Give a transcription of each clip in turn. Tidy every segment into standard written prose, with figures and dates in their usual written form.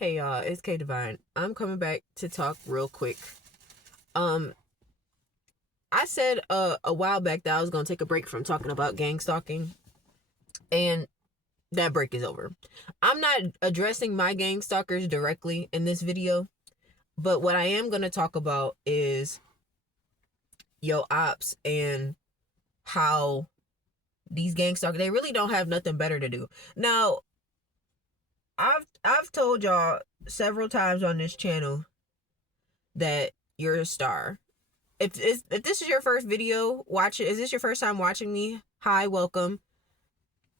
Hey y'all, it's K Divine. I'm coming back to talk real quick. Um, I said a while back that I was gonna take a break from talking about gang stalking, and that break is over. I'm not addressing my gang stalkers directly in this video, but what I am gonna talk about is yo ops and how these gang stalkers, they really don't have nothing better to do. Now, I've told y'all several times on this channel that you're a star. If this is your first video watching, is this your first time watching me? Hi, welcome.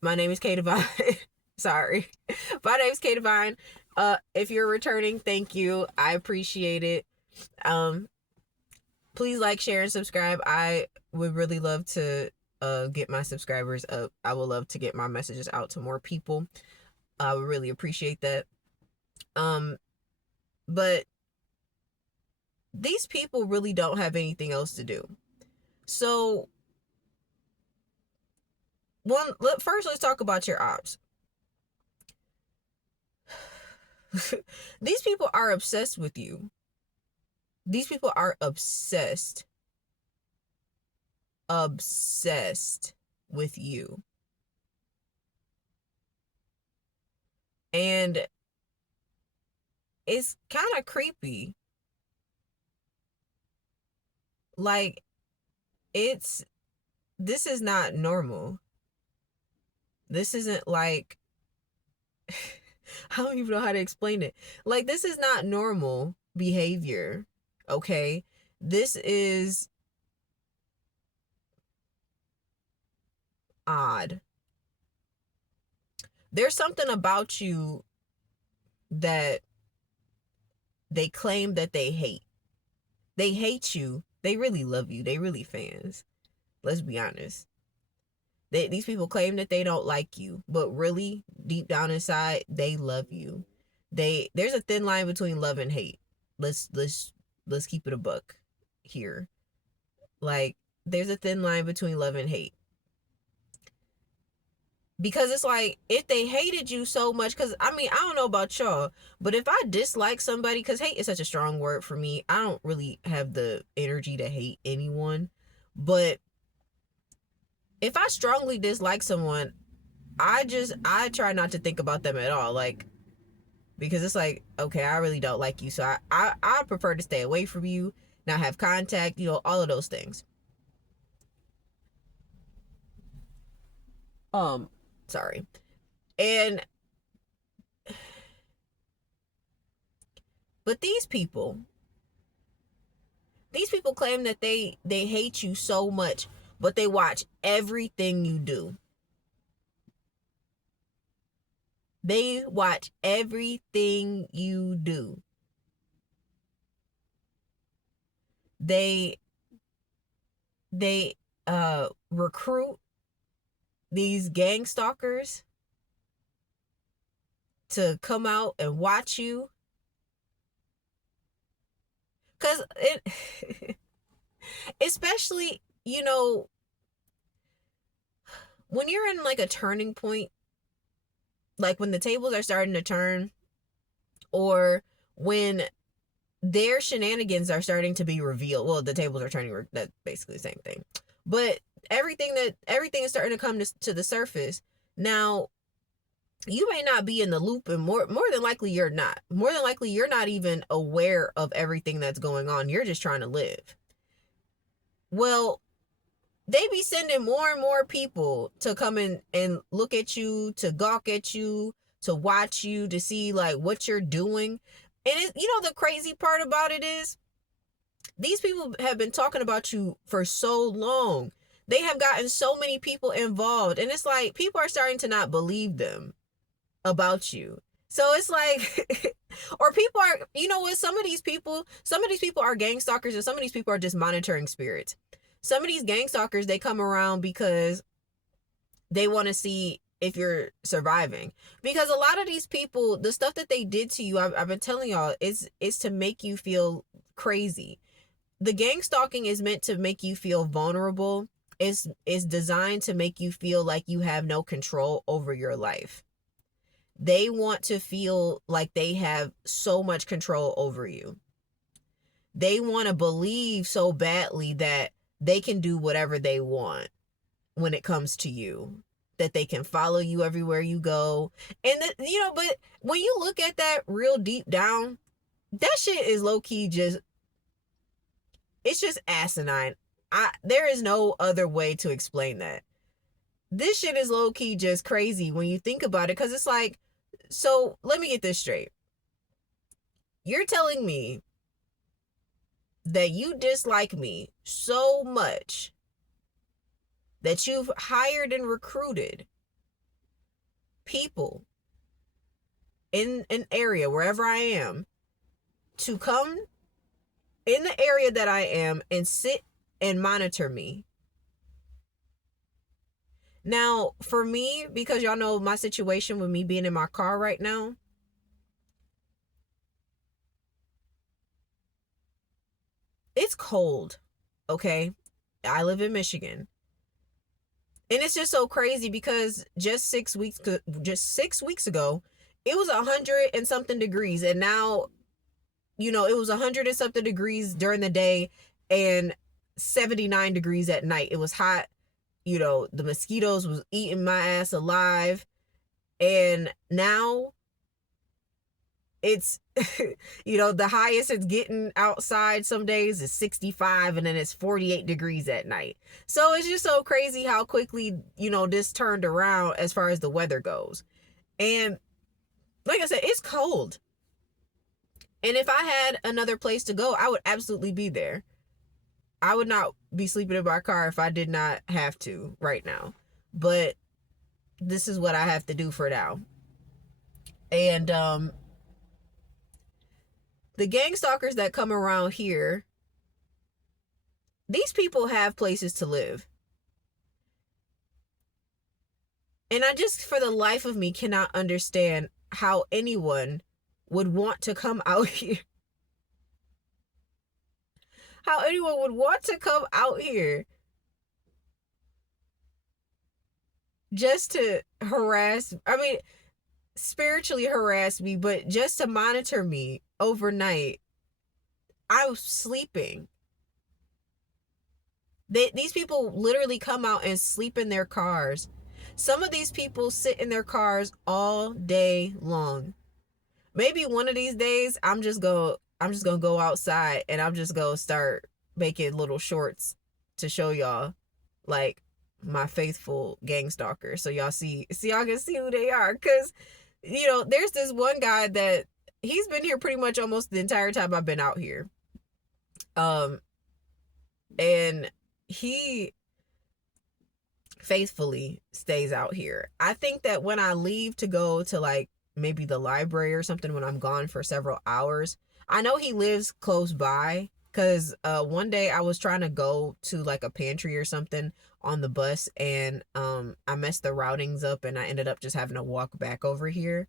My name is K Divine. Sorry. My name is K Divine. If you're returning, thank you. I appreciate it. Please like, share, and subscribe. I would really love to get my subscribers up. I would love to get my messages out to more people. I would really appreciate that. But these people really don't have anything else to do. So, first let's talk about your ops. These people are obsessed with you. These people are obsessed with you. And it's kind of creepy. Like, this is not normal. This isn't like, I don't even know how to explain it. Like, this is not normal behavior, okay? This is odd. There's something about you that they claim that they hate. They hate you. They really love you. They really fans. Let's be honest. These people claim that they don't like you, but really, deep down inside, they love you. There's a thin line between love and hate. Let's keep it a buck here. Like, there's a thin line between love and hate. Because it's like, if they hated you so much, because I mean, I don't know about y'all, but if I dislike somebody, because hate is such a strong word for me, I don't really have the energy to hate anyone. But if I strongly dislike someone, I try not to think about them at all. Like, because it's like, okay, I really don't like you. So I prefer to stay away from you, not have contact, all of those things. Sorry. And but these people claim that they hate you so much, but they watch everything you do. They watch everything you do. They recruit these gang stalkers to come out and watch you. Cause it especially, when you're in like a turning point, like when the tables are starting to turn, or when their shenanigans are starting to be revealed. Well, the tables are turning, that's basically the same thing. But everything is starting to come to the surface. Now, you may not be in the loop, and more than likely you're not. More than likely you're not even aware of everything that's going on. You're just trying to live. Well, they be sending more and more people to come in and look at you, to gawk at you, to watch you, to see like what you're doing. And the crazy part about it is, these people have been talking about you for so long. They have gotten so many people involved, and it's like people are starting to not believe them about you. So it's like, or people are, what, some of these people are gang stalkers, and some of these people are just monitoring spirits. Some of these gang stalkers, they come around because they want to see if you're surviving. Because a lot of these people, the stuff that they did to you, I've been telling y'all, is to make you feel crazy. The gang stalking is meant to make you feel vulnerable. It's designed to make you feel like you have no control over your life. They want to feel like they have so much control over you. They want to believe so badly that they can do whatever they want when it comes to you, that they can follow you everywhere you go. And but when you look at that real deep down, that shit is low key just, it's just asinine. There is no other way to explain that. This shit is low key just crazy when you think about it, because it's like, so let me get this straight. You're telling me that you dislike me so much that you've hired and recruited people in an area, wherever I am, to come in the area that I am and sit and monitor me. Now, for me, because y'all know my situation with me being in my car right now, it's cold, okay? I live in Michigan. And it's just so crazy because just 6 weeks ago, it was 100 and something degrees, and now, it was 100 and something degrees during the day and 79 degrees at night. It was hot. The mosquitoes was eating my ass alive. And now it's, the highest it's getting outside some days is 65, and then it's 48 degrees at night. So it's just so crazy how quickly, this turned around as far as the weather goes. And like I said, it's cold. And if I had another place to go, I would absolutely be there. I would not be sleeping in my car if I did not have to right now. But this is what I have to do for now. And the gangstalkers that come around here, these people have places to live. And I just, for the life of me, cannot understand how anyone would want to come out here. How anyone would want to come out here just to spiritually harass me, but just to monitor me overnight. I was sleeping. These people literally come out and sleep in their cars. Some of these people sit in their cars all day long. Maybe one of these days I'm just gonna go outside and I'm just gonna start making little shorts to show y'all, like, my faithful gang stalkers, so y'all can see who they are. Because there's this one guy that he's been here pretty much almost the entire time I've been out here, and he faithfully stays out here. I think that when I leave to go to, like, maybe the library or something, when I'm gone for several hours, I know he lives close by, because one day I was trying to go to, like, a pantry or something on the bus, and I messed the routings up, and I ended up just having to walk back over here,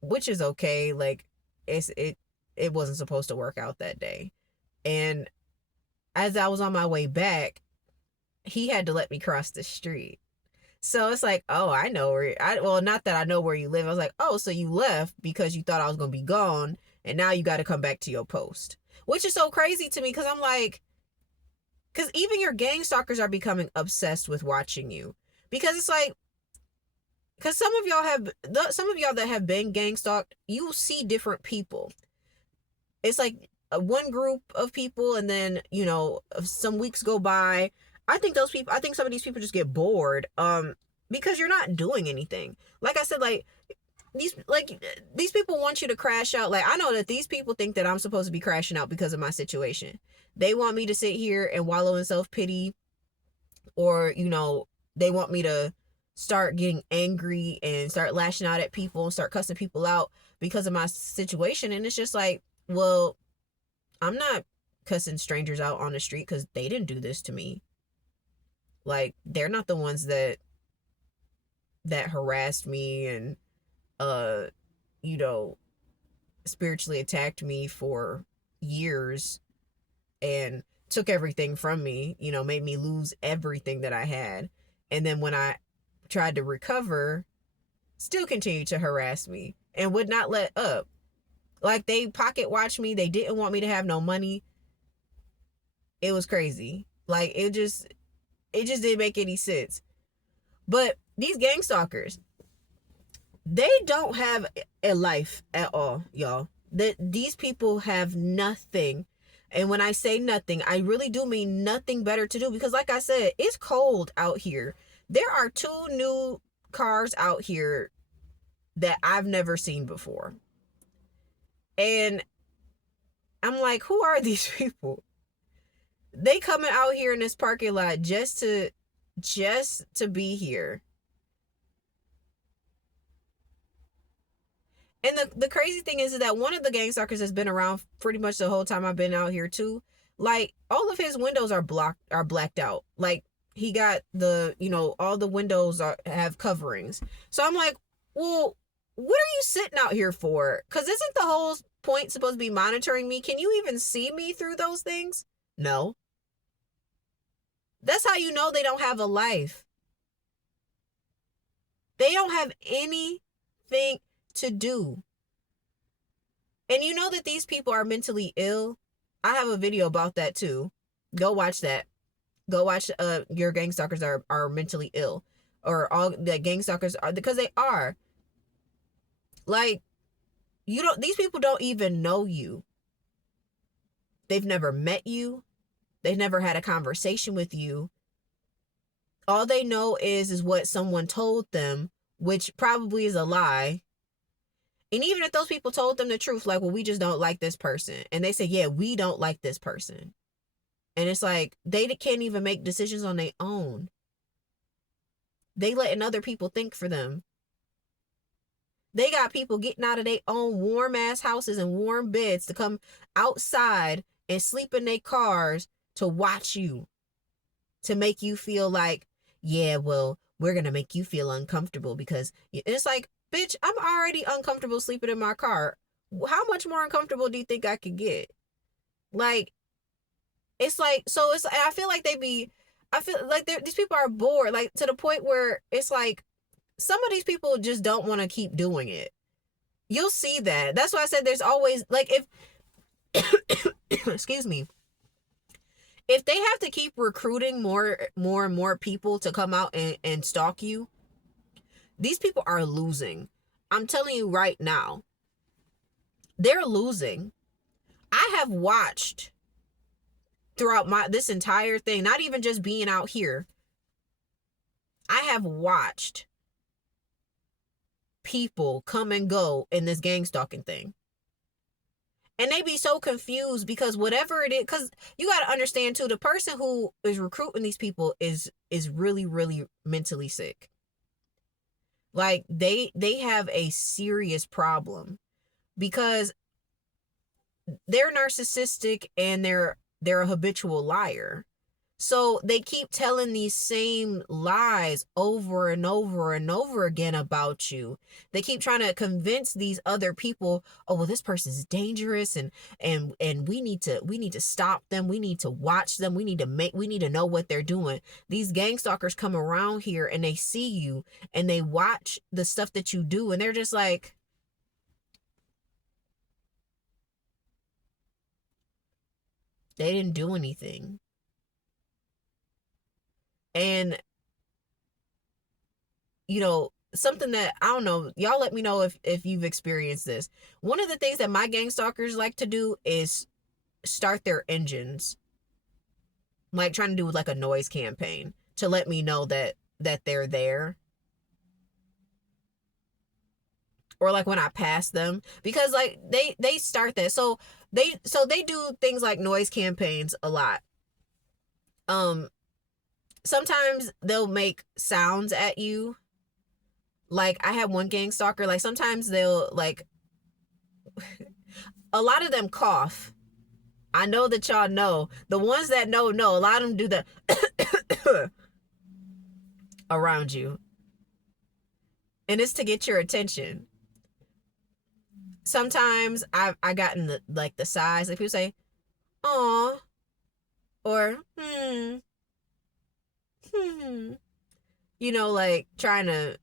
which is okay. Like, it wasn't supposed to work out that day. And as I was on my way back, he had to let me cross the street. So it's like, oh, I know well, not that I know where you live. I was like, oh, so you left because you thought I was going to be gone, and now you got to come back to your post. Which is so crazy to me, because I'm like, because even your gang stalkers are becoming obsessed with watching you. Because it's like, because some of y'all that have been gang stalked, you see different people. It's like one group of people, and then, some weeks go by. I think some of these people just get bored, because you're not doing anything. Like I said, like, these people want you to crash out. Like, I know that these people think that I'm supposed to be crashing out because of my situation. They want me to sit here and wallow in self-pity, or, they want me to start getting angry and start lashing out at people and start cussing people out because of my situation. And it's just like, well, I'm not cussing strangers out on the street because they didn't do this to me. Like, they're not the ones that harassed me and spiritually attacked me for years and took everything from me, made me lose everything that I had. And then when I tried to recover, still continued to harass me and would not let up. Like, they pocket watched me. They didn't want me to have no money. It was crazy. Like, it just didn't make any sense. But these gang stalkers, they don't have a life at all, y'all. That these people have nothing. And when I say nothing, I really do mean nothing better to do, because like I said, it's cold out here. There are 2 new cars out here that I've never seen before. And I'm like, who are these people? They coming out here in this parking lot just to be here. And the crazy thing is that one of the gang stalkers has been around pretty much the whole time I've been out here too. Like, all of his windows are blacked out. Like, he got all the windows have coverings. So I'm like, well, what are you sitting out here for? Because isn't the whole point supposed to be monitoring me? Can you even see me through those things? No. That's how you know they don't have a life. They don't have anything to do. And you know that these people are mentally ill. I have a video about that too. Go watch that. Go watch your gang stalkers are mentally ill. Or all the gang stalkers are, because they are. Like, these people don't even know you. They've never met you. They've never had a conversation with you. All they know is what someone told them, which probably is a lie. And even if those people told them the truth, like, well, we just don't like this person. And they say, yeah, we don't like this person. And it's like, they can't even make decisions on their own. They letting other people think for them. They got people getting out of their own warm ass houses and warm beds to come outside and sleep in their cars to watch you. To make you feel like, yeah, well, we're going to make you feel uncomfortable because it's like, bitch, I'm already uncomfortable sleeping in my car. How much more uncomfortable do you think I could get? Like, it's like, so it's, I feel like these people are bored, like, to the point where it's like, some of these people just don't want to keep doing it. You'll see that. That's why I said there's always, like, if, excuse me, if they have to keep recruiting more and more people to come out and stalk you, these people are losing. I'm telling you right now, they're losing. I have watched throughout this entire thing, not even just being out here, I have watched people come and go in this gang stalking thing. And they be so confused because whatever it is, because you got to understand too, the person who is recruiting these people is really, really mentally sick. Like, they have a serious problem because they're narcissistic and they're a habitual liar. So they keep telling these same lies over and over and over again about you. They keep trying to convince these other people, oh, well, this person's dangerous and we need to stop them. We need to watch them. We need to know what they're doing. These gang stalkers come around here and they see you and they watch the stuff that you do and they're just like, they didn't do anything. And, something that, I don't know, y'all let me know if you've experienced this. One of the things that my gang stalkers like to do is start their engines. Like, trying to do like a noise campaign to let me know that they're there. Or like when I pass them. Because like they start that. So they do things like noise campaigns a lot. Sometimes they'll make sounds at you. Like, I had one gang stalker, like, sometimes they'll, like, a lot of them cough. I know that y'all know. The ones that know, a lot of them do the around you. And it's to get your attention. Sometimes I gotten the sighs. Like, people say, aw, or, like, trying to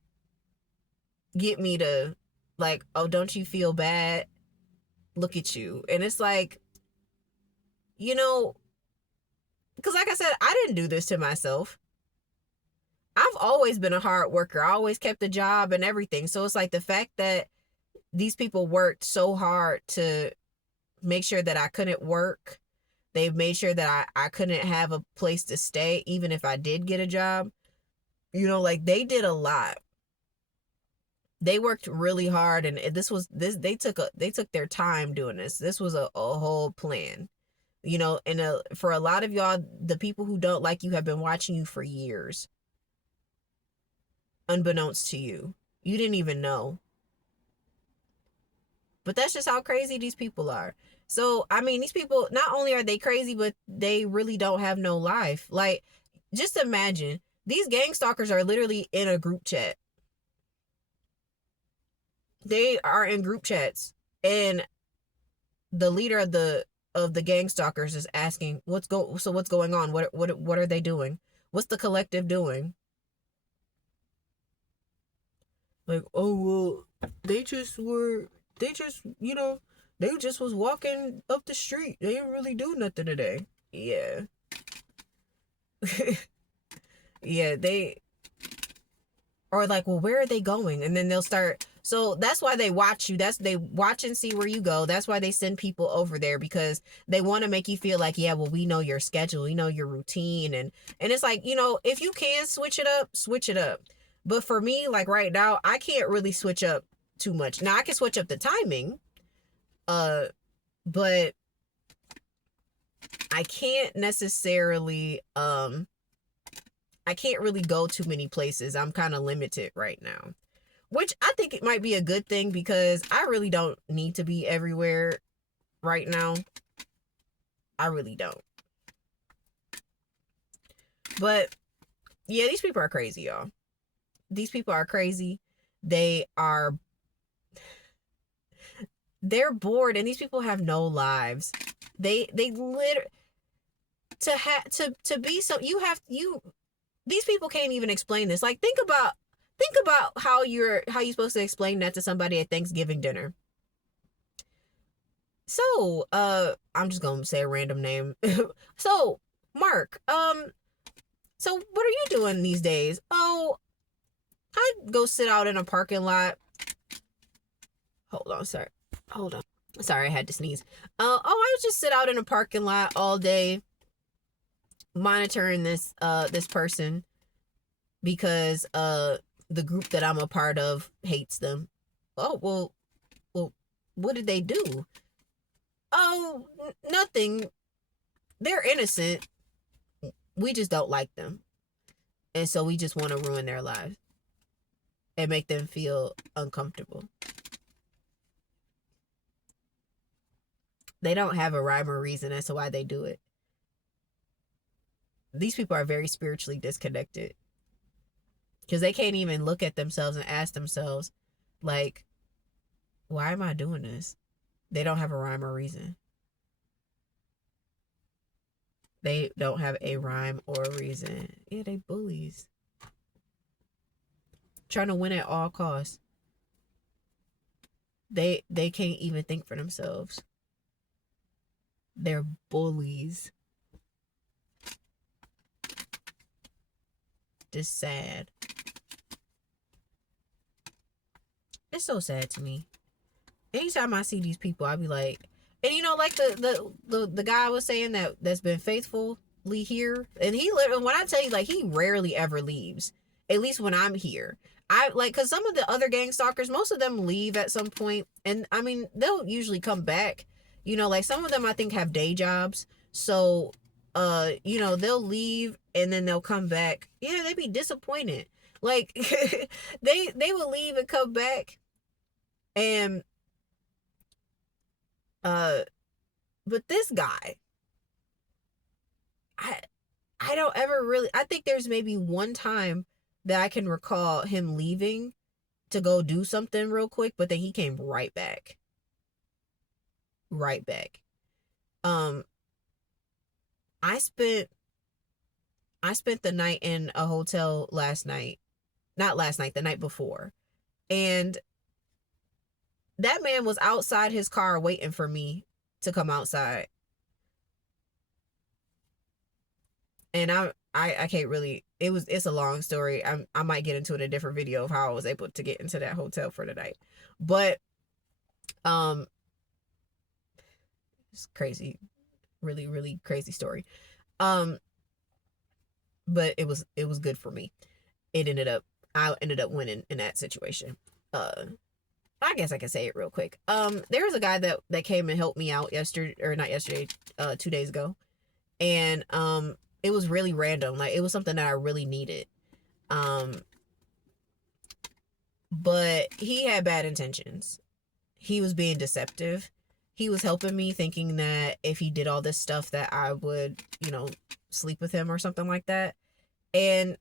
get me to, like, oh, don't you feel bad? Look at you. And it's like, you know, because like I said, I didn't do this to myself. I've always been a hard worker. I always kept a job and everything. So it's like the fact that these people worked so hard to make sure that I couldn't work. They've made sure that I couldn't have a place to stay, even if I did get a job. You know, like they did a lot. They worked really hard, and they took their time doing this. This was a whole plan. You know, and for a lot of y'all, the people who don't like you have been watching you for years, unbeknownst to you. You didn't even know. But that's just how crazy these people are. So, I mean, these people, not only are they crazy, but they really don't have no life. Like, just imagine, these gang stalkers are literally in a group chat. They are in group chats, and the leader of the gang stalkers is asking, what's going on? What are they doing? What's the collective doing? Like, oh well, they just, you know, they just was walking up the street. They didn't really do nothing today. Yeah. Yeah, they are like, well, where are they going? And then they'll start. So that's why they watch you. They watch and see where you go. That's why they send people over there, because they want to make you feel like, yeah, well, we know your schedule, we know your routine, and it's like, you know, if you can switch it up, switch it up. But for me, like right now, I can't really switch up too much. Now I can switch up the timing, uh, but I can't necessarily I can't really go too many places. I'm kind of limited right now, which I think it might be a good thing, because I really don't need to be everywhere right now. I really don't. But yeah, these people are crazy, y'all. These people are crazy. They are they're bored, and these people have no lives. They literally, to be so, you these people can't even explain this. Like, think about how you're supposed to explain that to somebody at Thanksgiving dinner. So, I'm just gonna say a random name. So, Mark, so what are you doing these days? Oh, I go sit out in a parking lot. Hold on, sorry. Hold on. Sorry, I had to sneeze. I would just sit out in a parking lot all day, monitoring this person, because the group that I'm a part of hates them. Oh, well, what did they do? Oh, nothing. They're innocent. We just don't like them. And so we just want to ruin their lives and make them feel uncomfortable. They don't have a rhyme or reason as to why they do it. These people are very spiritually disconnected, because they can't even look at themselves and ask themselves, like, why am I doing this? They don't have a rhyme or reason. They don't have a rhyme or reason. Yeah, they bullies. Trying to win at all costs. They can't even think for themselves. They're bullies. Just sad. It's so sad to me. Anytime I see these people, I be like, and you know, like the guy was saying that's been faithfully here, and he literally, when I tell you, like, he rarely ever leaves. At least when I'm here, I like, because some of the other gang stalkers, most of them leave at some point, and I mean, they'll usually come back. You know, like some of them I think have day jobs, so you know, they'll leave and then they'll come back. Yeah, they'd be disappointed. Like they will leave and come back, and uh but this guy, I I don't ever really, I think there's maybe one time that I can recall him leaving to go do something real quick, but then he came right back. Right back. Um I spent I spent the night in a hotel last night. Not last night, the night before. And that man was outside his car waiting for me to come outside. And I can't really, it's a long story. I might get into it in a different video of how I was able to get into that hotel for the night. But um it's crazy. Really, really crazy story. Um but it was good for me. I ended up winning in that situation. I guess I can say it real quick. There was a guy that came and helped me out yesterday, or not yesterday, 2 days ago. And it was really random. Like, it was something that I really needed. But he had bad intentions. He was being deceptive. He was helping me, thinking that if he did all this stuff that I would, sleep with him or something like that. And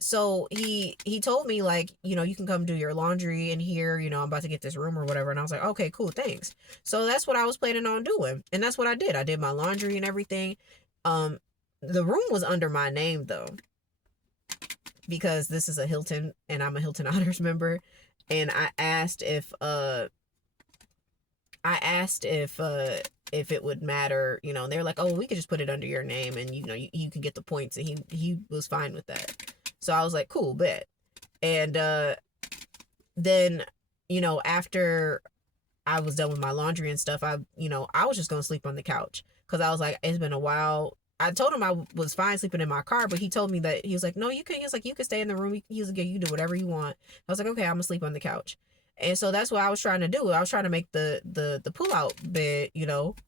so he told me, like, you can come do your laundry in here, I'm about to get this room or whatever. And I was like, okay, cool, thanks. So that's what I was planning on doing, and that's what I did. I did my laundry and everything. The room was under my name, though, because this is a Hilton and I'm a Hilton Honors member. And I asked if it would matter, they're like, oh, we could just put it under your name, and you can get the points. And he was fine with that. So I was like, cool, bet. And then, after I was done with my laundry and stuff, I was just gonna sleep on the couch, because I was like, it's been a while. I told him I was fine sleeping in my car, but he told me that, he was like, no, you can. He was like, you can stay in the room. He was like, you can do whatever you want. I was like, okay, I'm gonna sleep on the couch. And so that's what I was trying to do. I was trying to make the pull out bed,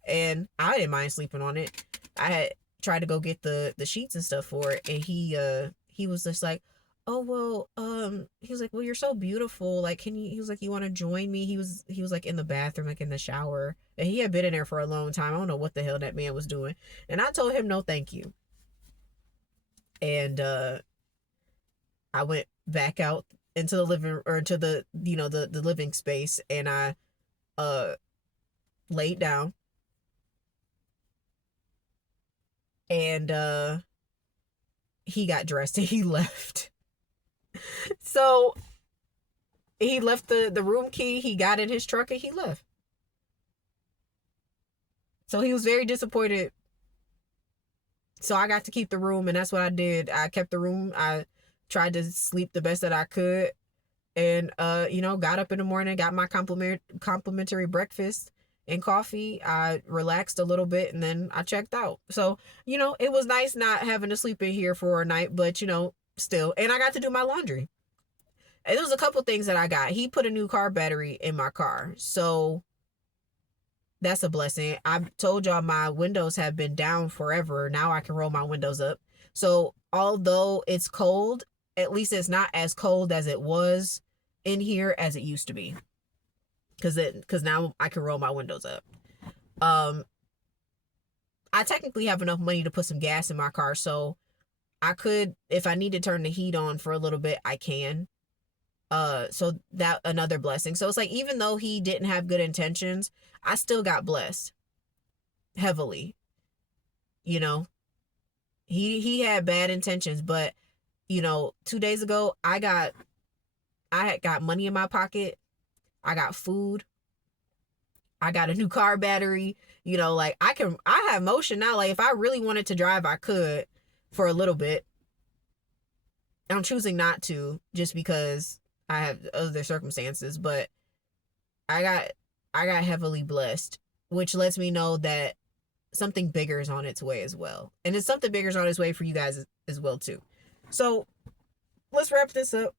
and I didn't mind sleeping on it. I had tried to go get the sheets and stuff for it, and he was just like, oh, well, he was like, well, you're so beautiful, like, he was like, you want to join me? He was like in the bathroom, like in the shower, and he had been in there for a long time. I don't know what the hell that man was doing. And I told him no thank you. And I went back out into the living, or to the the living space, and I laid down, and he got dressed and he left. So he left the room key, he got in his truck, and he left. So he was very disappointed. So I got to keep the room, and that's what I did. I kept the room. I tried to sleep the best that I could, and got up in the morning, got my complimentary breakfast and coffee. I relaxed a little bit, and then I checked out. So it was nice not having to sleep in here for a night, but still. And I got to do my laundry. And there was a couple things that I got. He put a new car battery in my car, so that's a blessing. I told y'all my windows have been down forever. Now I can roll my windows up. So although it's cold, at least it's not as cold as it was in here as it used to be. Because now I can roll my windows up. I technically have enough money to put some gas in my car, so I could, if I need to turn the heat on for a little bit, I can. So that another blessing. So it's like, even though he didn't have good intentions, I still got blessed heavily. He had bad intentions, but 2 days ago, I had got money in my pocket. I got food. I got a new car battery. Like, I have motion now. Like, if I really wanted to drive, I could for a little bit. I'm choosing not to, just because I have other circumstances, but I got heavily blessed, which lets me know that something bigger is on its way as well. And it's something bigger is on its way for you guys as well too. So let's wrap this up.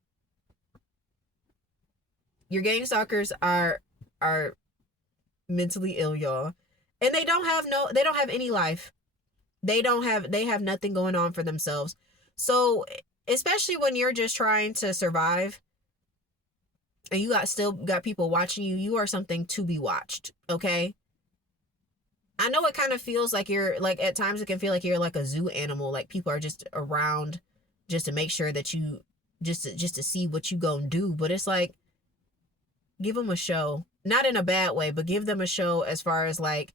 Your gangstalkers are mentally ill, y'all. And they don't have any life. They have nothing going on for themselves. So especially when you're just trying to survive, and you still got people watching you, you are something to be watched, okay? I know it kind of feels like you're, like, at times it can feel like you're like a zoo animal, like people are just around just to make sure that you, just to see what you gonna do. But it's like, give them a show. Not in a bad way, but give them a show, as far as, like,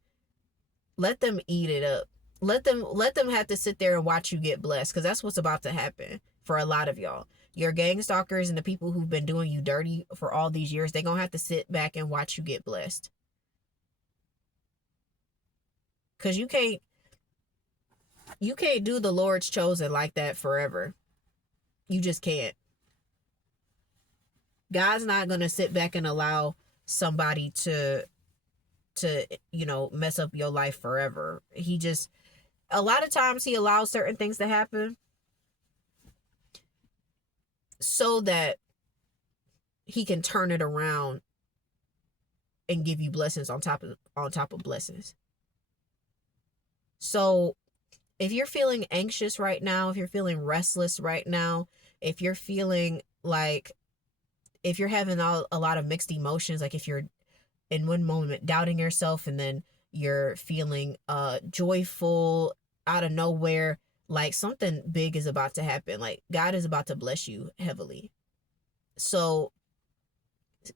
let them eat it up. Let them have to sit there and watch you get blessed, because that's what's about to happen for a lot of y'all. Your gang stalkers and the people who've been doing you dirty for all these years, they're gonna have to sit back and watch you get blessed. Cause you can't do the Lord's chosen like that forever. You just can't. God's not gonna sit back and allow somebody to mess up your life forever. He just, a lot of times he allows certain things to happen so that he can turn it around and give you blessings on top of blessings. So if you're feeling anxious right now, if you're feeling restless right now, if you're feeling like, if you're having a lot of mixed emotions, like if you're in one moment doubting yourself and then you're feeling joyful out of nowhere, like something big is about to happen. Like God is about to bless you heavily. So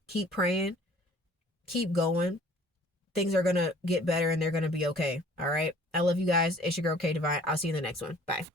keep praying, keep going. Things are going to get better and they're going to be okay. All right. I love you guys. It's your girl K Divine. I'll see you in the next one. Bye.